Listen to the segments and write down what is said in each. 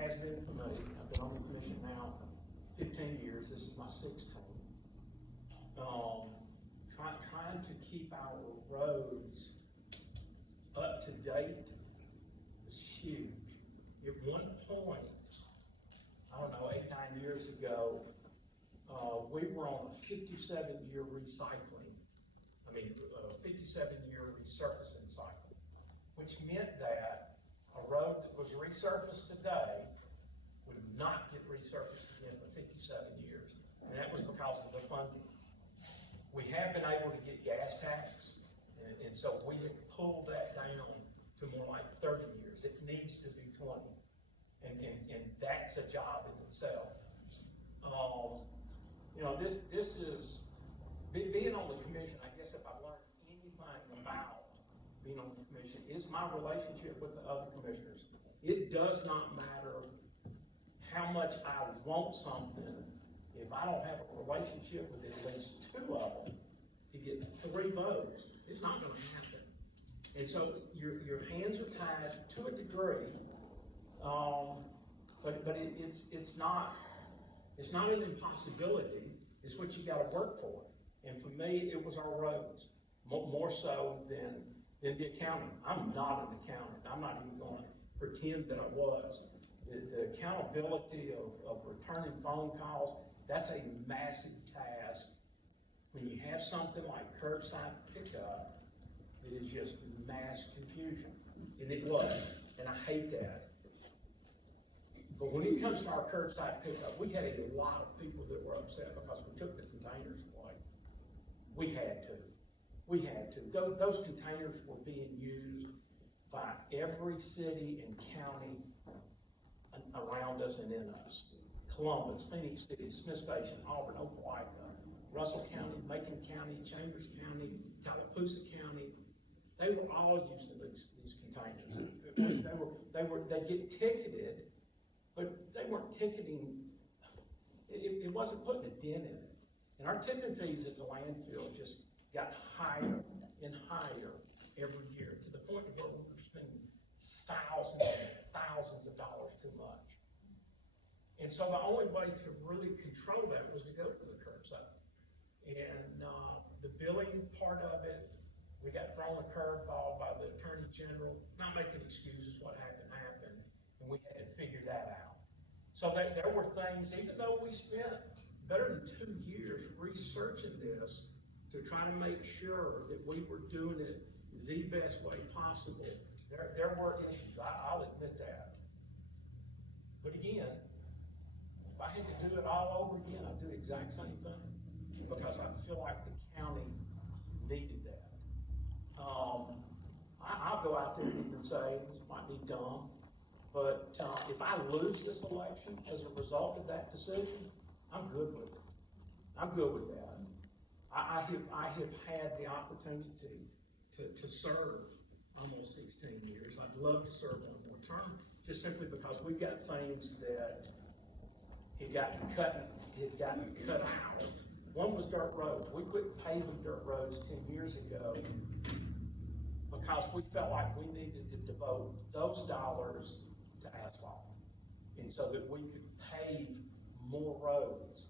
has been for me. I've been on the commission now 15 years. This is my 16th. Trying to keep our roads up to date is huge. At one point, I don't know, 8, 9 years ago, we were on a 57-year recycling. 57-year resurfacing cycle, which meant that a road that was resurfaced today would not get resurfaced again for 57 years. And that was because of the funding. We have been able to get gas tax, and so we have pulled that down to more like 30 years. It needs to be 20. And that's a job in itself. This is, being on the commission, I guess if I've learned anything about being on the commission, it's my relationship with the other commissioners. It does not matter how much I want something, if I don't have a relationship with at least 2 of them to get 3 votes, it's not going to happen. And so your hands are tied to a degree, but it's not an impossibility. It's what you got to work for. And for me, it was our roads, more so than the accounting. I'm not an accountant. I'm not even going to pretend that I was. The accountability of returning phone calls, that's a massive task. When you have something like curbside pickup, it is just mass confusion. And it was, and I hate that. But when it comes to our curbside pickup, we had a lot of people that were upset because we took the containers away. We had to. Those containers were being used by every city and county around us and in us. Columbus, Phoenix City, Smith Station, Auburn, Opelika, Russell County, Macon County, Chambers County, Tallapoosa County. They were all using these containers. They get ticketed, but they weren't ticketing. It wasn't putting a dent in it. And our tipping fees at the landfill just got higher and higher every year, to the point where we were spending thousands and thousands of dollars too much. And so the only way to really control that was to go to the curbside. And the billing part of it, we got thrown a curveball by the Attorney General, not making excuses, what happened, and we had to figure that out. So there were things, even though we spent better than 2 years researching this to try to make sure that we were doing it the best way possible, there were issues, I'll admit that. But again, if I had to do it all over again, I'd do the exact same thing, because I feel like the county needed that. I'll go out there and even say, this might be dumb, but if I lose this election as a result of that decision, I'm good with it. I'm good with that. I have had the opportunity to serve almost 16 years. I'd love to serve one more term, just simply because we've got things that had gotten cut out. One was dirt roads. We quit paving dirt roads 10 years ago because we felt like we needed to devote those dollars to asphalt, and so that we could pave more roads.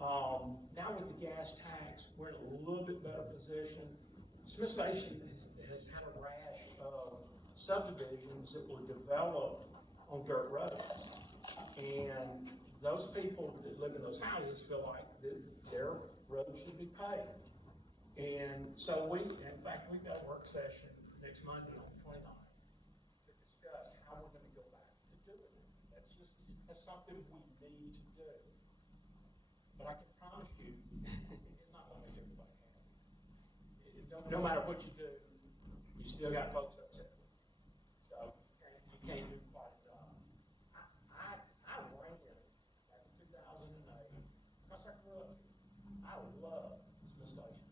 Now with the gas tax, we're in a little bit better position. Smith Station has had a rash of subdivisions that were developed on dirt roads, and those people that live in those houses feel like their roads should be paved. And so in fact, we've got a work session next Monday on the 29th to discuss how we're going to go back to doing it. That's something we need to do. But I can promise you, it's not going to make everybody happy. No matter what you do, you still got folks upset. So you can't do quite enough. I ran back in 2008 because I grew up here. I love Smith Station.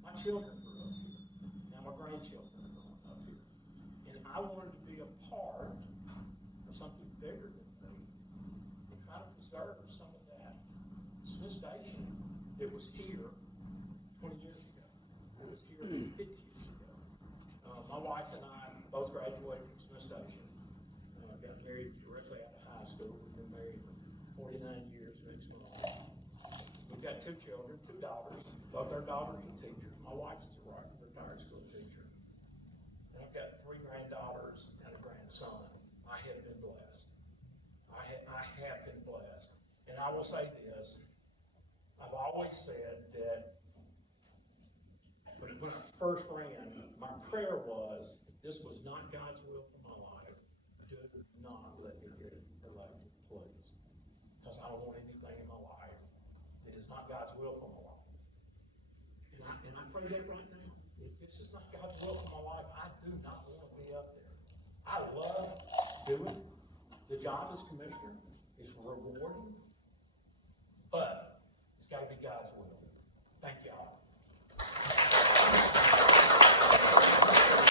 My children grew up here. Now my grandchildren are growing up here. And I wanted to be a part of something bigger than me and try to preserve some of that Smith Station that was here 20 years ago. It was here 50 years ago. My wife and I both graduated from Smith Station. Got married directly out of high school. 49 years next month. We've got 2 children, 2 daughters. Both our daughters are teachers. My wife is a retired school teacher. And I've got 3 granddaughters and a grandson. I have been blessed. I have been blessed. And I will say this, I've always said that when I first ran, my prayer was, if this was not God's will for my life, do not let me get elected, please. Because I don't want anything in my life that is not God's will for my life. And I pray that right now. If this is not God's will for my life, I do not want to be up there. I love doing the job as commissioner. It's rewarding, but it's got to be God's